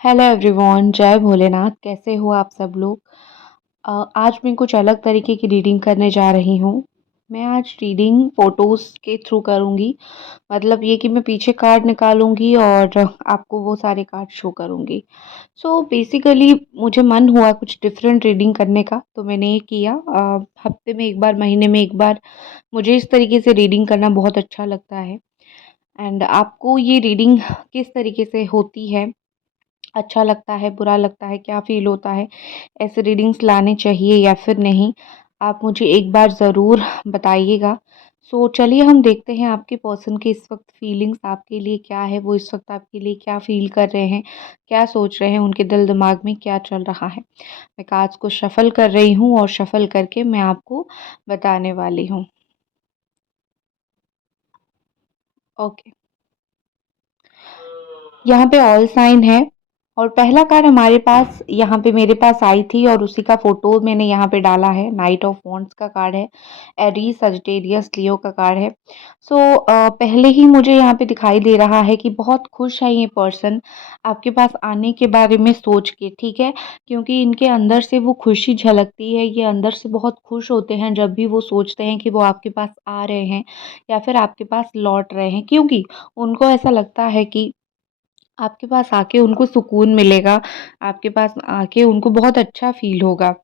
Hello everyone, जय भोलेनाथ। कैसे हो आप सब लोग। आज मैं कुछ अलग तरीके की रीडिंग करने जा रही हूँ। मैं आज रीडिंग फ़ोटोज़ के थ्रू करूँगी। मतलब ये कि मैं पीछे कार्ड निकालूँगी और आपको वो सारे कार्ड शो करूँगी। सो बेसिकली मुझे मन हुआ कुछ डिफरेंट रीडिंग करने का, तो मैंने ये किया। हफ्ते में एक बार, महीने में एक बार मुझे इस तरीके से रीडिंग करना बहुत अच्छा लगता है। एंड आपको ये रीडिंग किस तरीके से होती है, अच्छा लगता है, बुरा लगता है, क्या फ़ील होता है, ऐसे रीडिंग्स लाने चाहिए या फिर नहीं, आप मुझे एक बार ज़रूर बताइएगा। सो चलिए हम देखते हैं आपके पर्सन की इस वक़्त फीलिंग्स आपके लिए क्या है, वो इस वक़्त आपके लिए क्या फ़ील कर रहे हैं, क्या सोच रहे हैं, उनके दिल-दिमाग में क्या चल रहा है। मैं कार्ड्स को शफ़ल कर रही हूँ और शफ़ल करके मैं आपको बताने वाली हूँ। ओके। यहाँ पे ऑल साइन है और पहला कार्ड हमारे पास यहाँ पे मेरे पास आई थी और उसी का फ़ोटो मैंने यहाँ पे डाला है। नाइट ऑफ वॉन्ड्स का कार्ड है। एरीज, सजिटेरियस, लियो का कार्ड है। सो पहले ही मुझे यहाँ पे दिखाई दे रहा है कि बहुत खुश है ये पर्सन आपके पास आने के बारे में सोच के, ठीक है? क्योंकि इनके अंदर से वो खुशी झलकती है। ये अंदर से बहुत खुश होते हैं जब भी वो सोचते हैं कि वो आपके पास आ रहे हैं या फिर आपके पास लौट रहे हैं, क्योंकि उनको ऐसा लगता है कि आपके पास आके उनको सुकून मिलेगा, आपके पास आके उनको बहुत अच्छा फ़ील होगा।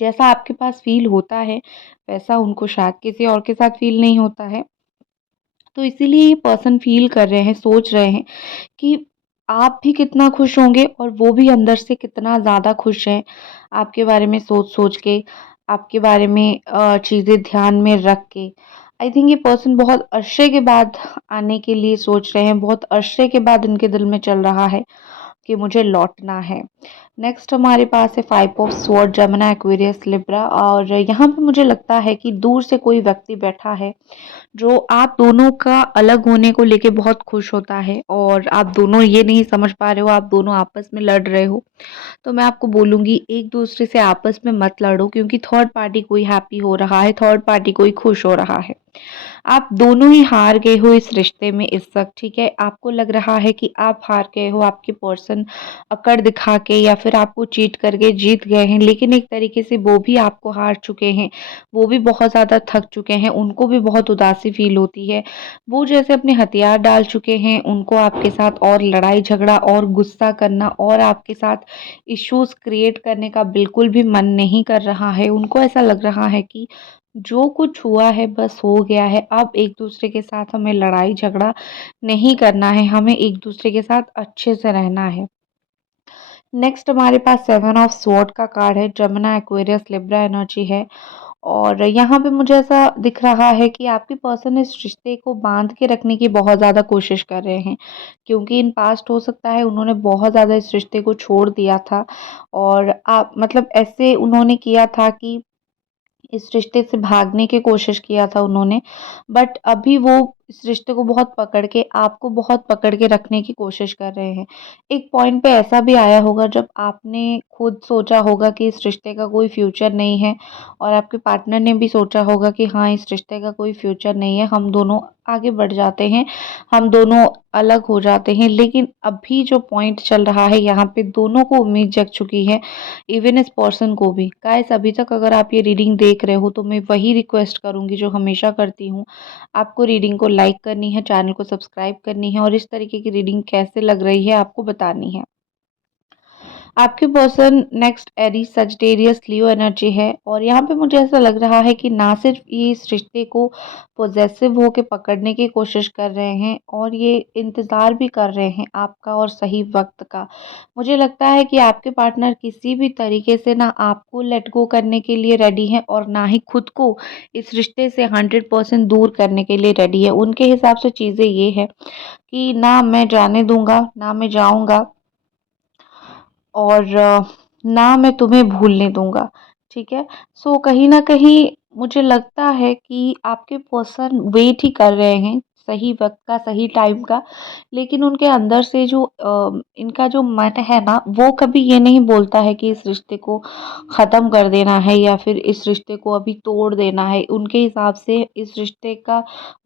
जैसा आपके पास फ़ील होता है, वैसा उनको शायद किसी और के साथ फ़ील नहीं होता है। तो इसीलिए ये पर्सन फ़ील कर रहे हैं, सोच रहे हैं कि आप भी कितना खुश होंगे और वो भी अंदर से कितना ज़्यादा खुश हैं, आपके बारे में सोच-सोच के, आपके बारे में चीज़ें ध्यान में रख के। आई थिंक ये पर्सन बहुत अरसे के बाद आने के लिए सोच रहे हैं, बहुत अरसे के बाद इनके दिल में चल रहा है कि मुझे लौटना है। नेक्स्ट हमारे पास है 5 of sword, Jamuna, Aquarius, Libra और यहाँ पे मुझे लगता है कि दूर से कोई व्यक्ति बैठा है जो आप दोनों का अलग होने को लेके बहुत खुश होता है और आप दोनों ये नहीं समझ पा रहे हो, आप दोनों आपस में लड़ रहे हो। तो मैं आपको बोलूँगी एक-दूसरे से आपस में मत लड़ो, क्योंकि थर्ड पार्टी कोई हैप्पी हो रहा है, थर्ड पार्टी कोई खुश हो रहा है। आप दोनों ही हार गए हो इस रिश्ते में इस वक़्त, ठीक है? आपको लग रहा है कि आप हार गए हो, आपके पर्सन अकड़ दिखा के या फिर आपको चीट करके जीत गए हैं, लेकिन एक तरीके से वो भी आपको हार चुके हैं। वो भी बहुत ज़्यादा थक चुके हैं, उनको भी बहुत उदासी फ़ील होती है। वो जैसे अपने हथियार डाल चुके हैं, उनको आपके साथ और लड़ाई-झगड़ा और गुस्सा करना और आपके साथ इश्यूज़ क्रिएट करने का बिल्कुल भी मन नहीं कर रहा है। उनको ऐसा लग रहा है कि जो कुछ हुआ है बस हो गया है, अब एक-दूसरे के साथ हमें लड़ाई-झगड़ा नहीं करना है, हमें एक-दूसरे के साथ अच्छे से रहना है। नेक्स्ट हमारे पास 7 ऑफ स्वॉर्ड का कार्ड है, जमुना, एक्वेरियस, लिब्रा एनर्जी है और यहाँ पे मुझे ऐसा दिख रहा है कि आपके पर्सन इस रिश्ते को बाँध के रखने की बहुत ज़्यादा कोशिश कर रहे हैं, क्योंकि इन पास्ट हो सकता है उन्होंने बहुत ज़्यादा इस रिश्ते को छोड़ दिया था और आप मतलब ऐसे उन्होंने किया था कि इस रिश्ते से भागने की कोशिश किया था उन्होंने, बट अभी वो इस रिश्ते को बहुत पकड़ के आपको बहुत पकड़ के रखने की कोशिश कर रहे हैं। एक पॉइंट पे ऐसा भी आया होगा जब आपने खुद सोचा होगा कि इस रिश्ते का कोई फ्यूचर नहीं है और आपके पार्टनर ने भी सोचा होगा कि हाँ, इस रिश्ते का कोई फ्यूचर नहीं है, हम दोनों आगे बढ़ जाते हैं, हम दोनों अलग हो जाते हैं। लेकिन अभी जो पॉइंट चल रहा है यहाँ पे दोनों को उम्मीद जग चुकी है, इवन इस पर्सन को भी। गाइस, अभी तक अगर आप ये रीडिंग देख रहे हो तो मैं वही रिक्वेस्ट करूँगी जो हमेशा करती हूँ। आपको रीडिंग को लाइक करनी है, चैनल को सब्सक्राइब करनी है और इस तरीके की रीडिंग कैसे लग रही है आपको बतानी है। आपके पर्सन नेक्स्ट एरीज, सजिटेरियस, लियो एनर्जी है और यहाँ पे मुझे ऐसा लग रहा है कि ना सिर्फ ये इस रिश्ते को पॉसेसिव होके पकड़ने की कोशिश कर रहे हैं और ये इंतज़ार भी कर रहे हैं आपका और सही वक्त का। मुझे लगता है कि आपके पार्टनर किसी भी तरीके से ना आपको लेट गो करने के लिए रेडी हैं और ना ही खुद को इस रिश्ते से 100% दूर करने के लिए रेडी है। उनके हिसाब से चीज़ें ये है कि ना मैं जाने दूँगा, ना मैं जाऊँगा और ना मैं तुम्हें भूलने दूँगा, ठीक है? सो कहीं न कहीं मुझे लगता है कि आपके पर्सन वेट ही कर रहे हैं, सही वक़्त का, सही टाइम का, लेकिन उनके अंदर से जो इनका जो मन है ना, वो कभी ये नहीं बोलता है कि इस रिश्ते को ख़त्म कर देना है या फिर इस रिश्ते को अभी तोड़ देना है। उनके हिसाब से इस रिश्ते का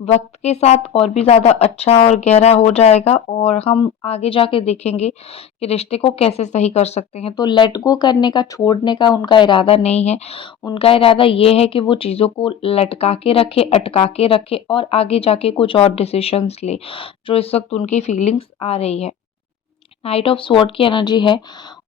वक़्त के साथ और भी ज़्यादा अच्छा और गहरा हो जाएगा और हम आगे जाके देखेंगे कि रिश्ते को कैसे सही कर सकते हैं। तो लेट गो करने का, छोड़ने का उनका इरादा नहीं है। उनका इरादा ये है कि वो चीज़ों को लटका के रखे, अटका के रखे और आगे जाके कुछ और डिसीजंस ले, जो इस वक़्त उनकी फीलिंग्स आ रही है। नाइट ऑफ स्वॉर्ड की एनर्जी है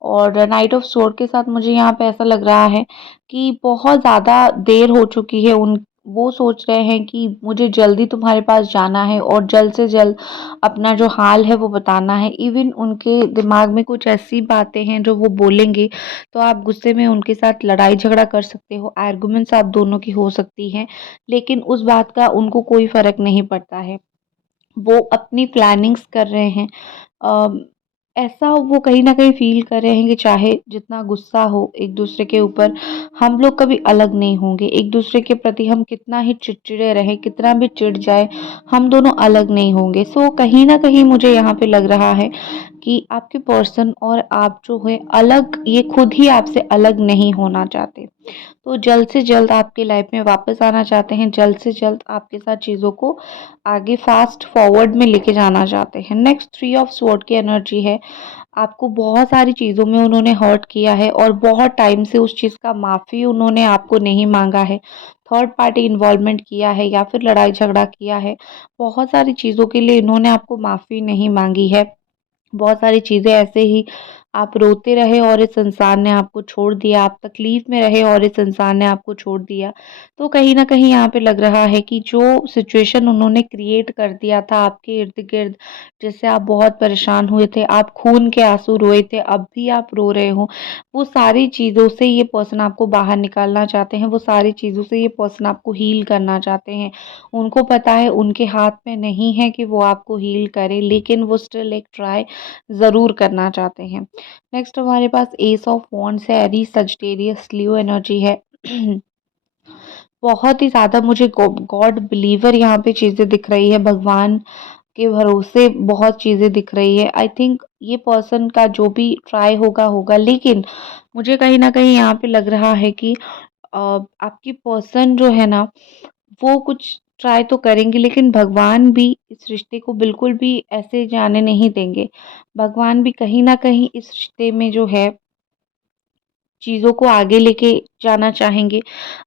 और नाइट ऑफ स्वॉर्ड के साथ मुझे यहाँ पे ऐसा लग रहा है कि बहुत ज़्यादा देर हो चुकी है। उन वो सोच रहे हैं कि मुझे जल्दी तुम्हारे पास जाना है और जल्द से जल्द अपना जो हाल है वो बताना है। इवन उनके दिमाग में कुछ ऐसी बातें हैं जो वो बोलेंगे तो आप गुस्से में उनके साथ लड़ाई झगड़ा कर सकते हो, आर्गुमेंट्स आप दोनों की हो सकती हैं, लेकिन उस बात का उनको कोई फ़र्क नहीं पड़ता है। वो अपनी प्लानिंग्स कर रहे हैं। अ, ऐसा वो कहीं न कहीं फ़ील कर रहे हैं कि चाहे जितना गुस्सा हो एक-दूसरे के ऊपर, हम लोग कभी अलग नहीं होंगे। एक-दूसरे के प्रति हम कितना ही चिड़चिड़े रहें, कितना भी चिढ़ जाए, हम दोनों अलग नहीं होंगे। सो कहीं न कहीं मुझे यहाँ पे लग रहा है कि आपके पर्सन और आप जो है अलग, ये खुद ही आपसे अलग नहीं होना चाहते। तो जल्द से जल्द आपकी लाइफ में वापस आना चाहते हैं, जल्द से जल्द आपके साथ चीज़ों को आगे फ़ास्ट फॉरवर्ड में लेके जाना चाहते हैं। नेक्स्ट थ्री ऑफ स्वॉर्ड की एनर्जी है। आपको बहुत सारी चीज़ों में उन्होंने हर्ट किया है और बहुत टाइम से उस चीज़ का माफ़ी उन्होंने आपको नहीं माँगा है। थर्ड पार्टी इन्वॉल्वमेंट किया है या फिर लड़ाई झगड़ा किया है। बहुत सारी चीज़ों के लिए इन्होंने आपको माफ़ी नहीं माँगी है। बहुत सारी चीज़ें ऐसे ही आप रोते रहे और इस इंसान ने आपको छोड़ दिया, आप तकलीफ़ में रहे और इस इंसान ने आपको छोड़ दिया। तो कहीं न कहीं यहाँ पे लग रहा है कि जो सिचुएशन उन्होंने क्रिएट कर दिया था आपके इर्द-गिर्द, जिससे आप बहुत परेशान हुए थे, आप खून के आँसू रोए थे, अब भी आप रो रहे हो, वो सारी चीज़ों से ये पर्सन आपको बाहर निकालना चाहते हैं, वो सारी चीज़ों से ये पर्सन आपको हील करना चाहते हैं। उनको पता है उनके हाथ में नहीं है कि वो आपको हील करें, लेकिन वो स्टिल एक ट्राई ज़रूर करना चाहते हैं। नेक्स्ट हमारे पास एस ऑफ वॉन्ड्स है, एरीज, सजिटेरियस, लियो एनर्जी है। बहुत ही ज़्यादा मुझे गॉड बिलीवर यहाँ पे चीज़ें दिख रही है, भगवान के भरोसे बहुत चीज़ें दिख रही है। आई थिंक ये पर्सन का जो भी ट्राई होगा होगा, लेकिन मुझे कहीं न कहीं यहाँ पे लग रहा है कि आपकी पर्सन जो है ना, वो कुछ ट्राई तो करेंगे, लेकिन भगवान भी इस रिश्ते को बिल्कुल भी ऐसे जाने नहीं देंगे। भगवान भी कहीं न कहीं इस रिश्ते में जो है चीज़ों को आगे लेके जाना चाहेंगे।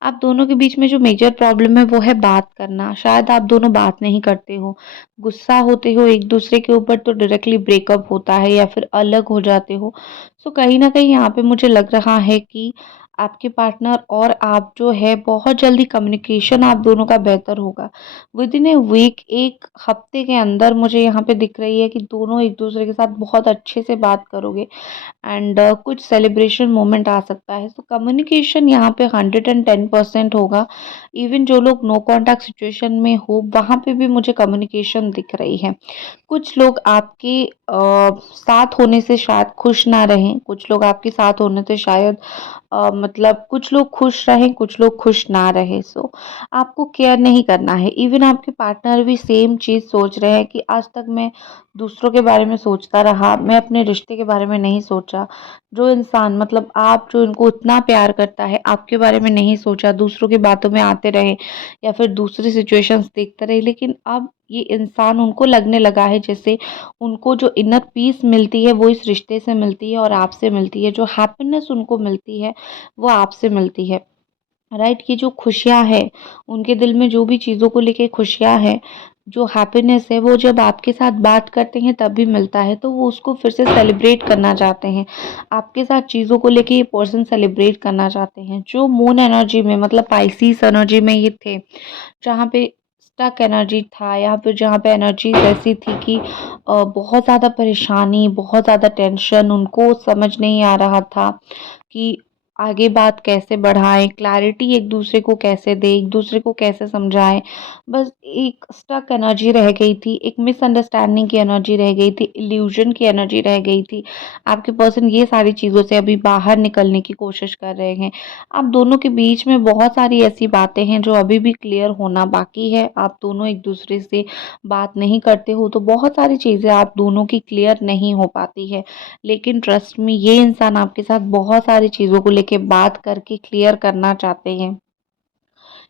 आप दोनों के बीच में जो मेजर प्रॉब्लम है वो है बात करना। शायद आप दोनों बात नहीं करते हो, गुस्सा होते हो एक-दूसरे के ऊपर तो डायरेक्टली ब्रेकअप होता है या फिर अलग हो जाते हो। सो कहीं न कहीं यहाँ पे मुझे लग रहा है कि आपके पार्टनर और आप जो है बहुत जल्दी कम्युनिकेशन आप दोनों का बेहतर होगा। विदिन ए वीक, 1 हफ्ते के अंदर मुझे यहाँ पे दिख रही है कि दोनों एक-दूसरे के साथ बहुत अच्छे से बात करोगे एंड कुछ सेलिब्रेशन मोमेंट आ सकता है। तो कम्युनिकेशन यहाँ पे 110% होगा। इवन जो लोग नो कॉन्टैक्ट सिचुएशन में हो, वहाँ पे भी मुझे कम्युनिकेशन दिख रही है। कुछ लोग आपके साथ होने से शायद खुश ना रहें, कुछ लोग आपके साथ होने से शायद मतलब कुछ लोग खुश रहें, कुछ लोग खुश ना रहें। सो आपको केयर नहीं करना है। इवन आपके पार्टनर भी सेम चीज़ सोच रहे हैं कि आज तक मैं दूसरों के बारे में सोचता रहा, मैं अपने रिश्ते के बारे में नहीं सोचा। जो इंसान, मतलब आप जो इनको इतना प्यार करता है, आपके बारे में नहीं सोचा, दूसरों की बातों में आते रहे या फिर दूसरी सिचुएशंस देखते रहे, लेकिन अब ये इंसान उनको लगने लगा है जैसे उनको जो इनर पीस मिलती है वो इस रिश्ते से मिलती है और आपसे मिलती है। जो हैप्पीनेस उनको मिलती है वो आपसे मिलती है। राइट, ये जो खुशियाँ हैं, उनके दिल में जो भी चीज़ों को लेके खुशियाँ हैं, जो हैप्पीनेस है, वो जब आपके साथ बात करते हैं तब भी मिलता है, तो वो उसको फिर से सेलिब्रेट करना चाहते हैं। आपके साथ चीज़ों को लेके ये पर्सन सेलिब्रेट करना चाहते हैं। जो मून एनर्जी में, मतलब पाइसेस एनर्जी में ये थे, जहाँ पे स्टक एनर्जी था या फिर जहाँ पे एनर्जीज़ ऐसी थी कि बहुत ज़्यादा परेशानी, बहुत ज़्यादा टेंशन, उनको समझ नहीं आ रहा था कि आगे बात कैसे बढ़ाएँ, क्लैरिटी एक दूसरे को कैसे दें, एक दूसरे को कैसे समझाएँ। बस एक स्टक एनर्जी रह गई थी, एक मिसअंडरस्टैंडिंग की एनर्जी रह गई थी, इल्यूज़न की एनर्जी रह गई थी। आपके पर्सन ये सारी चीज़ों से अभी बाहर निकलने की कोशिश कर रहे हैं। आप दोनों के बीच में बहुत सारी ऐसी बातें हैं जो अभी भी क्लियर होना बाकी है। आप दोनों एक दूसरे से बात नहीं करते हो तो बहुत सारी चीज़ें आप दोनों की क्लियर नहीं हो पाती है। लेकिन ट्रस्ट मी, ये इंसान आपके साथ बहुत सारी चीज़ों को लेके बात करके क्लियर करना चाहते हैं।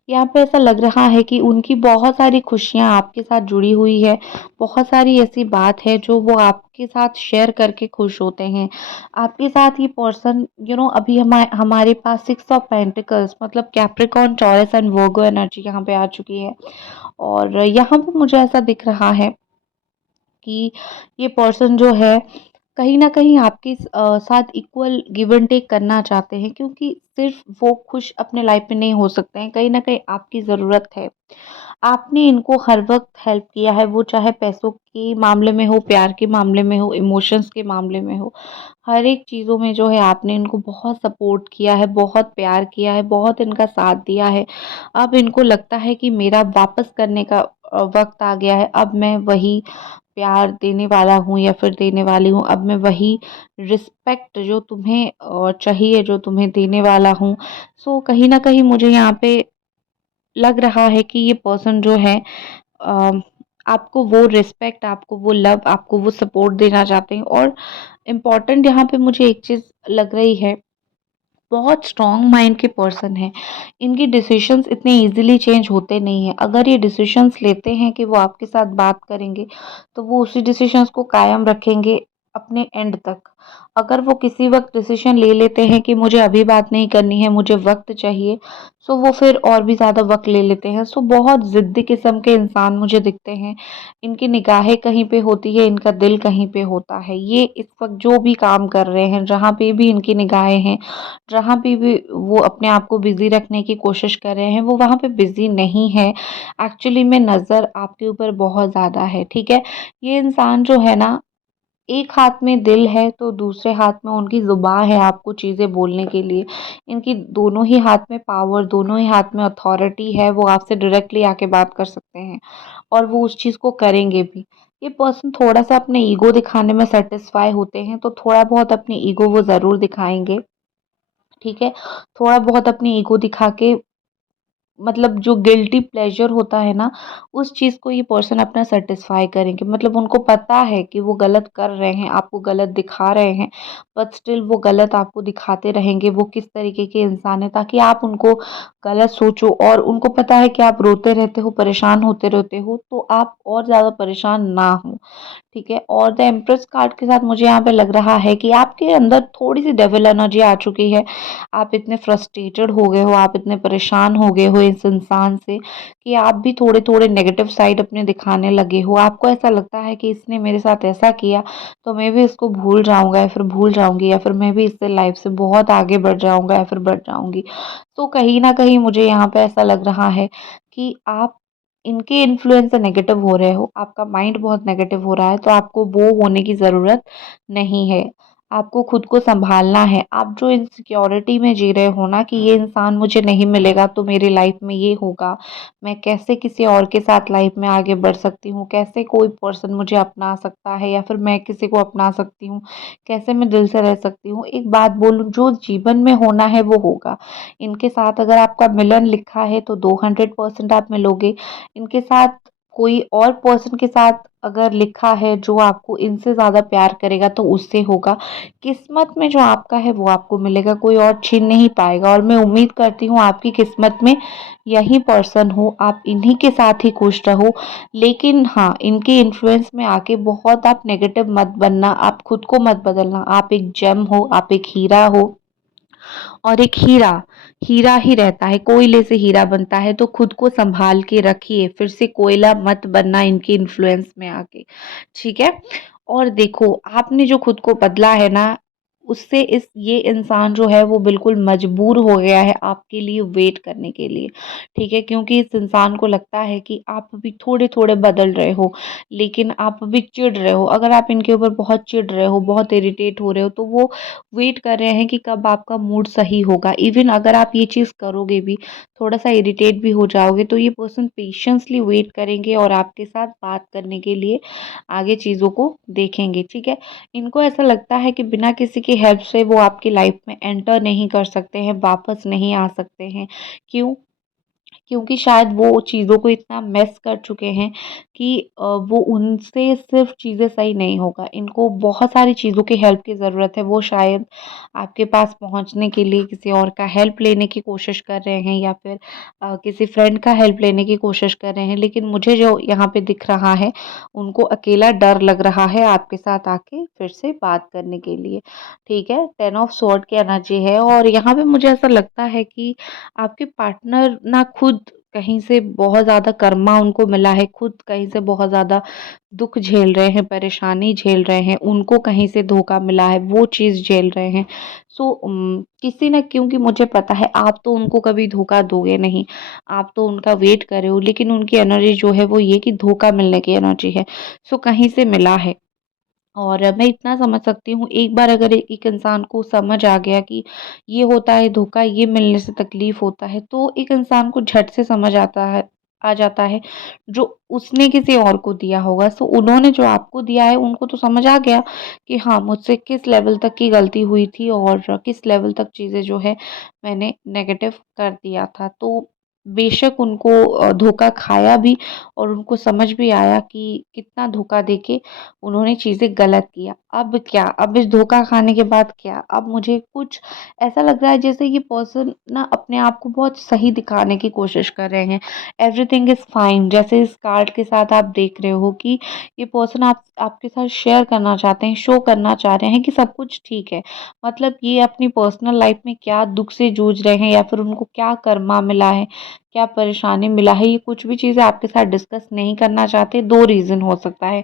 यहाँ पे ऐसा लग रहा है कि उनकी बहुत सारी खुशियाँ आपके साथ जुड़ी हुई है, बहुत सारी ऐसी बात है जो वो आपके साथ शेयर करके खुश होते हैं। आपके साथ ये पर्सन अभी हमारे पास 6 ऑफ पेंटिकल्स मतलब Capricorn, taurus and Virgo energy यहाँ पे आ चुकी है। और यहाँ पे मुझे ऐसा दिख रहा है कि ये पर्सन जो है कहीं न कहीं आपके साथ इक्वल गिव एंड टेक करना चाहते हैं, क्योंकि सिर्फ़ वो खुश अपने लाइफ़ में नहीं हो सकते हैं, कहीं न कहीं आपकी ज़रूरत है। आपने इनको हर वक़्त हेल्प किया है, वो चाहे पैसों के मामले में हो, प्यार के मामले में हो, इमोशंस के मामले में हो। हर एक चीज़ों में जो है आपने इनको बहुत सपोर्ट किया है, बहुत प्यार किया है, बहुत इनका साथ दिया है। अब इनको लगता है कि मेरा वापस करने का वक़्त आ गया है, अब मैं वही प्यार देने वाला हूँ या फिर देने वाली हूँ। अब मैं वही रिस्पेक्ट जो तुम्हें चाहिए, जो तुम्हें देने वाला हूँ। सो कहीं न कहीं मुझे यहाँ पे लग रहा है कि ये पर्सन जो है अ, आपको वो रिस्पेक्ट, आपको वो लव, आपको वो सपोर्ट देना चाहते हैं। और इम्पोर्टेंट यहाँ पे मुझे एक चीज़ लग रही है, बहुत स्ट्रॉन्ग माइंड के पर्सन हैं। इनके डिसीजंस इतने ईज़िली चेंज होते नहीं हैं। अगर ये डिसीजंस लेते हैं कि वो आपके साथ बात करेंगे, तो वो उसी डिसीजंस को कायम रखेंगे अपने एंड तक। अगर वो किसी वक़्त डिसीजन ले लेते हैं कि मुझे अभी बात नहीं करनी है, मुझे वक़्त चाहिए, सो वो फिर और भी ज़्यादा वक़्त ले लेते हैं। सो बहुत ज़िद्दी किस्म के इंसान मुझे दिखते हैं। इनकी निगाहें कहीं पे होती है, इनका दिल कहीं पे होता है। ये इस वक़्त जो भी काम कर रहे हैं, जहाँ पे भी इनकी निगाहें हैं, जहाँ पे भी वो अपने आप को बिज़ी रखने की कोशिश कर रहे हैं, वो वहाँ पे बिज़ी नहीं है। एक्चुअली में नज़र आपके ऊपर बहुत ज़्यादा है, ठीक है? ये इंसान जो है ना, एक हाथ में दिल है तो दूसरे हाथ में उनकी ज़ुबान है आपको चीज़ें बोलने के लिए। इनकी दोनों ही हाथ में पावर, दोनों ही हाथ में अथॉरिटी है, वो आपसे डायरेक्टली आके बात कर सकते हैं और वो उस चीज़ को करेंगे भी। ये पर्सन थोड़ा-सा अपने ईगो दिखाने में सैटिस्फाई होते हैं, तो थोड़ा बहुत अपनी ईगो वो ज़रूर दिखाएँगे। ठीक है? थोड़ा बहुत अपनी ईगो दिखा के मतलब जो गिल्टी प्लेज़र होता है ना, उस चीज़ को ये पर्सन अपना सैटिस्फाई करेंगे। मतलब उनको पता है कि वो गलत कर रहे हैं, आपको गलत दिखा रहे हैं, बट स्टिल वो गलत आपको दिखाते रहेंगे। वो किस तरीके के इंसान हैं ताकि आप उनको गलत सोचो, और उनको पता है कि आप रोते रहते हो, परेशान होते रहते हो, तो आप और ज़्यादा परेशान ना हों। ठीक है? और द एम्प्रेस कार्ड के साथ मुझे यहाँ पे लग रहा है कि आपके अंदर थोड़ी-सी डेविल एनर्जी आ चुकी है। आप इतने फ्रस्ट्रेटेड हो गए हो, आप इतने परेशान हो गए हो इस इंसान से कि आप भी थोड़े-थोड़े नेगेटिव साइड अपने दिखाने लगे हो। आपको ऐसा लगता है कि इसने मेरे साथ ऐसा किया, तो मैं भी इसको भूल जाऊँगा या फिर भूल जाऊँगी, या फिर मैं भी इससे लाइफ़ से बहुत आगे बढ़ जाऊँगा या फिर बढ़ जाऊँगी। तो कहीं न कहीं मुझे यहाँ पे ऐसा लग रहा है कि आप इनके इन्फ्लुएंस से नेगेटिव हो रहे हो, आपका माइंड बहुत नेगेटिव हो रहा है, तो आपको वो होने की ज़रूरत नहीं है। आपको खुद को सँभालना है। आप जो इनसिक्योरिटी में जी रहे हो ना कि ये इंसान मुझे नहीं मिलेगा तो मेरी लाइफ़ में ये होगा, मैं कैसे किसी और के साथ लाइफ़ में आगे बढ़ सकती हूँ, कैसे कोई पर्सन मुझे अपना सकता है या फिर मैं किसी को अपना सकती हूँ, कैसे मैं दिल से रह सकती हूँ। एक बात बोलूँ, जो जीवन में होना है वो होगा। इनके साथ अगर आपका मिलन लिखा है तो 200% आप मिलोगे। इनके साथ कोई और पर्सन के साथ अगर लिखा है जो आपको इनसे ज़्यादा प्यार करेगा तो उससे होगा। किस्मत में जो आपका है वो आपको मिलेगा, कोई और छीन नहीं पाएगा। और मैं उम्मीद करती हूँ आपकी किस्मत में यही पर्सन हो, आप इन्हीं के साथ ही खुश रहो। लेकिन हाँ, इनके इन्फ्लुएंस में आके बहुत आप नेगेटिव मत बनना, आप खुद को मत बदलना। आप एक जेम हो, आप एक हीरा हो, और एक हीरा, हीरा ही रहता है, कोयले से हीरा बनता है। तो खुद को सँभाल के रखिए, फिर से कोयला मत बनना इनके इन्फ्लुएंस में आके, ठीक है? और देखो, आपने जो खुद को बदला है ना, उससे इस ये इंसान जो है वो बिल्कुल मजबूर हो गया है आपके लिए वेट करने के लिए, ठीक है? क्योंकि इस इंसान को लगता है कि आप अभी थोड़े-थोड़े बदल रहे हो, लेकिन आप अभी चिढ़ रहे हो। अगर आप इनके ऊपर बहुत चिढ़ रहे हो, बहुत इरिटेट हो रहे हो, तो वो वेट कर रहे हैं कि कब आपका मूड सही होगा। इवन अगर आप ये चीज़ करोगे भी, थोड़ा-सा इरिटेट भी हो जाओगे, तो ये पर्सन पेशेंसली वेट करेंगे और आपके साथ बात करने के लिए आगे चीज़ों को देखेंगे, ठीक है? इनको ऐसा लगता है कि बिना किसी की हेल्प से वो आपकी लाइफ में एंटर नहीं कर सकते हैं, वापस नहीं आ सकते हैं। क्यों? क्योंकि शायद वो चीज़ों को इतना मिस कर चुके हैं कि वो उनसे सिर्फ़ चीज़ें सही नहीं होगा। इनको बहुत सारी चीज़ों की हेल्प की ज़रूरत है। वो शायद आपके पास पहुँचने के लिए किसी और का हेल्प लेने की कोशिश कर रहे हैं या फिर किसी फ्रेंड का हेल्प लेने की कोशिश कर रहे हैं। लेकिन मुझे जो यहाँ पे दिख रहा है, उनको अकेला डर लग रहा है आपके साथ आके फिर से बात करने के लिए, ठीक है? 10 ऑफ स्वॉर्ड की एनर्जी है और यहाँ पे मुझे ऐसा लगता है कि आपके पार्टनर ना खुद कहीं से बहुत ज़्यादा कर्मा उनको मिला है, खुद कहीं से बहुत ज़्यादा दुःख झेल रहे हैं, परेशानी झेल रहे हैं, उनको कहीं से धोखा मिला है, वो चीज़ झेल रहे हैं। सो किसी न क्योंकि मुझे पता है आप तो उनको कभी धोखा दोगे नहीं, आप तो उनका वेट कर रहे हो, लेकिन उनकी एनर्जी जो है वो ये कि धोखा मिलने की एनर्जी है। सो कहीं से मिला है। और मैं इतना समझ सकती हूँ एक बार अगर एक इंसान को समझ आ गया कि ये होता है धोखा, ये मिलने से तकलीफ़ होता है, तो एक इंसान को झट से समझ आता है आ जाता है, जो उसने किसी और को दिया होगा। सो उन्होंने जो आपको दिया है, उनको तो समझ आ गया कि हाँ, मुझसे किस लेवल तक की गलती हुई थी और किस लेवल तक चीज़ें जो है मैंने नेगेटिव कर दिया था। तो बेशक उनको धोखा खाया भी और उनको समझ भी आया कि कितना धोखा देके उन्होंने चीज़ें गलत किया। अब क्या? अब इस धोखा खाने के बाद क्या? अब मुझे कुछ ऐसा लग रहा है जैसे ये पर्सन ना अपने आप को बहुत सही दिखाने की कोशिश कर रहे हैं। एवरीथिंग इज़ फाइन जैसे इस कार्ड के साथ आप देख रहे हो कि ये पर्सन आपके साथ शेयर करना चाहते हैं, शो करना चाह रहे हैं कि सब कुछ ठीक है। मतलब ये अपनी पर्सनल लाइफ़ में क्या दुःख से जूझ रहे हैं या फिर उनको क्या कर्मा मिला है, क्या परेशानी मिला है, ये कुछ भी चीज़ें आपके साथ डिस्कस नहीं करना चाहते। 2 रीज़न हो सकता है।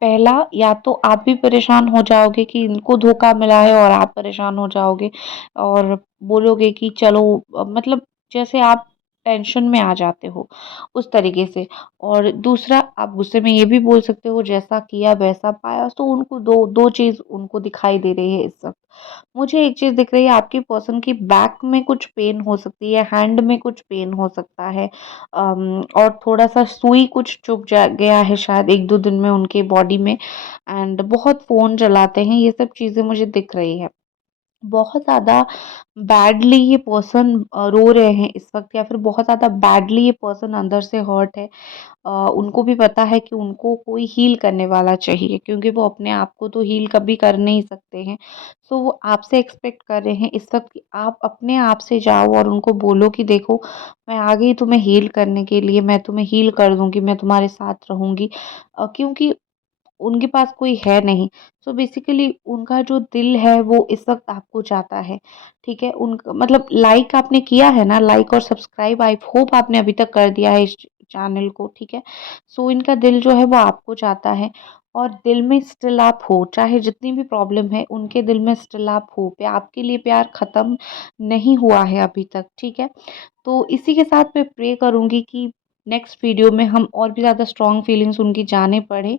पहला या तो आप भी परेशान हो जाओगे कि इनको धोखा मिला है और आप परेशान हो जाओगे और बोलोगे कि चलो मतलब जैसे आप टेंशन में आ जाते हो उस तरीके से। और दूसरा आप गुस्से में ये भी बोल सकते हो जैसा किया वैसा पाया। तो उनको दो चीज़ उनको दिखाई दे रही है इस वक्त। मुझे एक चीज़ दिख रही है आपकी पर्सन की बैक में कुछ पेन हो सकती है, हैंड में कुछ पेन हो सकता है, और थोड़ा-सा सुई कुछ चुभ जा गया है शायद 1-2 दिन में उनके बॉडी में। एंड बहुत फ़ोन चलाते हैं, ये सब चीज़ें मुझे दिख रही है। बहुत ज़्यादा बैडली ये पर्सन रो रहे हैं इस वक़्त या फिर बहुत ज़्यादा बैडली ये पर्सन अंदर से हर्ट है। उनको भी पता है कि उनको कोई हील करने वाला चाहिए क्योंकि वो अपने आप को तो हील कभी कर नहीं सकते हैं। सो वो आपसे एक्सपेक्ट कर रहे हैं इस वक़्त कि आप अपने आप से जाओ और उनको बोलो कि देखो मैं आ गई तुम्हें हील करने के लिए, मैं तुम्हें हील कर दूँगी, मैं तुम्हारे साथ रहूँगी। क्योंकि उनके पास कोई है नहीं। सो बेसिकली उनका जो दिल है वो इस वक़्त आपको चाहता है, ठीक है? मतलब लाइक आपने किया है ना, लाइक और सब्सक्राइब आई होप आपने अभी तक कर दिया है इस चैनल को, ठीक है? सो इनका दिल जो है वो आपको चाहता है और दिल में स्टिल आप हो, चाहे जितनी भी प्रॉब्लम है उनके दिल में स्टिल आप हो। आपके लिए प्यार ख़त्म नहीं हुआ है अभी तक, ठीक है? तो इसी के साथ मैं प्रे करूँगी कि नेक्स्ट वीडियो में हम और भी ज़्यादा स्ट्रॉन्ग फीलिंग्स उनकी जाने पड़े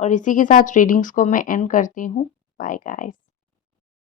और इसी के साथ रीडिंग्स को मैं एंड करती हूँ। Bye guys.